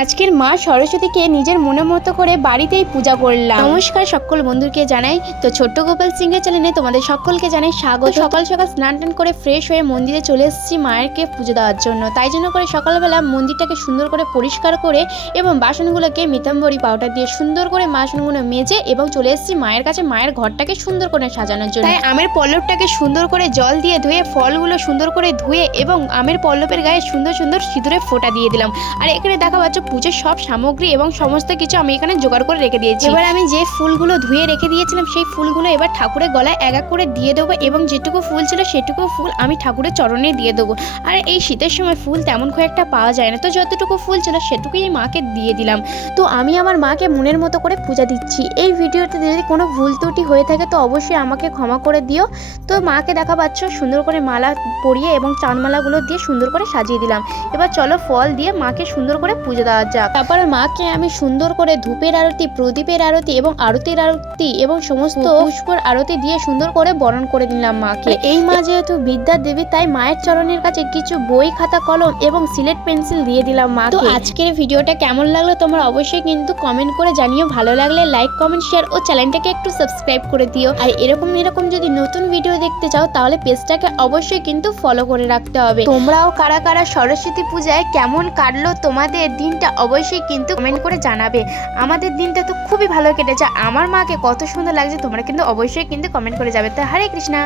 আজকের মা সরস্বতীকে নিজের মনের মতো করে বাড়িতেই পূজা করলাম। নমস্কার সকল বন্ধুকে জানাই, তো ছোট্ট গোপাল সিংহের চ্যানেলে তোমাদের সকলকে জানাই স্বাগত। সকাল সকাল স্নান টান করে ফ্রেশ হয়ে মন্দিরে চলে এসেছি মায়েরকে পুজো দেওয়ার জন্য। তাই জন্য করে সকালবেলা মন্দিরটাকে সুন্দর করে পরিষ্কার করে এবং বাসনগুলোকে মিতাম্বরী পাউডার দিয়ে সুন্দর করে বাসনগুলো মেজে এবং চলে এসেছি মায়ের কাছে মায়ের ঘরটাকে সুন্দর করে সাজানোর জন্য। তাই আমের পল্লবটাকে সুন্দর করে জল দিয়ে ধুয়ে ফলগুলো সুন্দর করে ধুয়ে এবং আমের পল্লবের গায়ে সুন্দর সুন্দর সিঁদুরে ফোঁটা দিয়ে দিলাম। আর এখানে দেখা পাচ্ছ পুজোর সব সামগ্রী এবং সমস্ত কিছু আমি এখানে জোগাড় করে রেখে দিয়েছি। এবার আমি যে ফুলগুলো ধুয়ে রেখে দিয়েছিলাম সেই ফুলগুলো এবার ঠাকুরের গলায় এক এক করে দিয়ে দেবো এবং যেটুকু ফুল ছিল সেটুকু ফুল আমি ঠাকুরের চরণে দিয়ে দেবো। আর এই শীতের সময় ফুল তেমন খুব একটা পাওয়া যায় না, তো যতটুকু ফুল ছিল সেটুকুই মাকে দিয়ে দিলাম। তো আমি আমার মাকে মনের মতো করে পূজা দিচ্ছি। এই ভিডিওতে যদি কোনো ভুল ত্রুটি হয়ে থাকে তো অবশ্যই আমাকে ক্ষমা করে দিও। তো মাকে দেখা পাচ্ছ সুন্দর করে মালা পরিয়ে এবং চাঁদমালাগুলো দিয়ে সুন্দর করে সাজিয়ে দিলাম। এবার চলো ফল দিয়ে মাকে সুন্দর করে পুজো দেওয়া যাক। তারপরে মাকে আমি সুন্দর করে ধূপের আরতি, প্রদীপের আরতি এবং আরতির আরতি এবং সমস্ত পুষ্পর আরতি দিয়ে সুন্দর করে বরণ করে নিলাম মাকে। এই মা যেহেতু বিদ্যার দেবী তাই মায়ের চরণের কাছে কিছু বই, খাতা, কলম এবং সিলেট পেন্সিল দিয়ে দিলাম মাকে। তো আজকের ভিডিওটা কেমন লাগলো তোমরা অবশ্যই কিন্তু কমেন্ট করে জানিও। ভালো লাগলে লাইক, কমেন্ট, শেয়ার ও চ্যানেলটাকে একটু সাবস্ক্রাইব করে দিও। আর এরকম যদি নতুন ভিডিও দেখতে চাও তাহলে পেজটাকে অবশ্যই কিন্তু ফলো করে রাখতে হবে। তোমরাও কারা কারা সরস্বতী পূজায় কেমন কাটলো তোমাদের দিনটা অবশ্যই কিন্তু কমেন্ট করে জানাবে। আমাদের দিনটা তো খুবই ভালো কেটেছে। আমার মাকে কত সুন্দর লাগছে তোমরা কিন্তু অবশ্যই কিন্তু কমেন্ট করে যাবে। তো হরে কৃষ্ণা।